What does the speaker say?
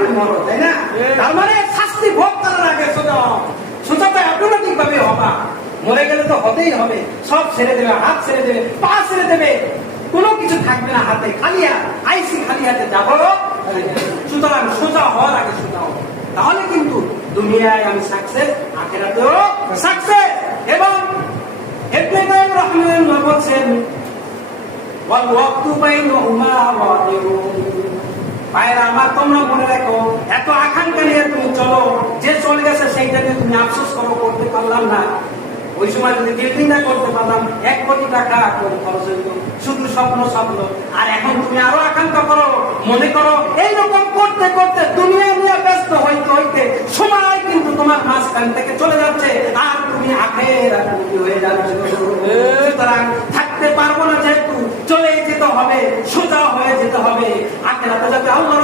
তুমি মরো, তাই না? তার মানে শাস্তি ভোগ করার আগে সোজা সোজাটা অটোমেটিক ভাবে হবা। মরে গেলে তো হতেই হবে, সব ছেড়ে দেবে, হাত ছেড়ে দেবে, পা ছেড়ে দেবে, কোনো কিছু থাকবে না হাতে, খালি হাত, আইসি খালি হাতে যাবো। সুতরাং সোজা হওয়ার আগে সোজা হবো, তাহলে কিন্তু দুনিয়ায় আমি সাকসেস, আখিরাতেও সাকসেস। এবং ইবনে কাইয়িম রাহিমাহুল্লাহ বলেন ওয়াল ওয়াক্তু বাইনাহুমা ওয়াদিরুন। ভাইরা আমার, তোমরা মনে রাখো, এত আকাঙ্ক্ষা নিয়ে তুমি চলো, যে চলে গেছে সেইটা নিয়ে তুমি আফসোস করো, করতে পারলাম না। ওই সময় যদি বিল্ডিংটা করতে পারলাম, 1 কোটি টাকা কোন খরচ হইত, শুধু স্বপ্ন স্বপ্ন। আর এখন তুমি আরো আকাঙ্ক্ষা করো, মনে করো এইরকম করতে করতে দুনিয়া নিয়ে ব্যস্ত হইতে হইতে সময় কিন্তু তোমার মাঝখান থেকে চলে যাচ্ছে, আর তুমি আখিরাতমুখী হয়ে যাচ্ছে। সুতরাং থাকতে পারবো না, যেহেতু চলে যেতে হবে, সোজা হয়ে যেতে হবে। আখিরাতে যাতে আল্লাহ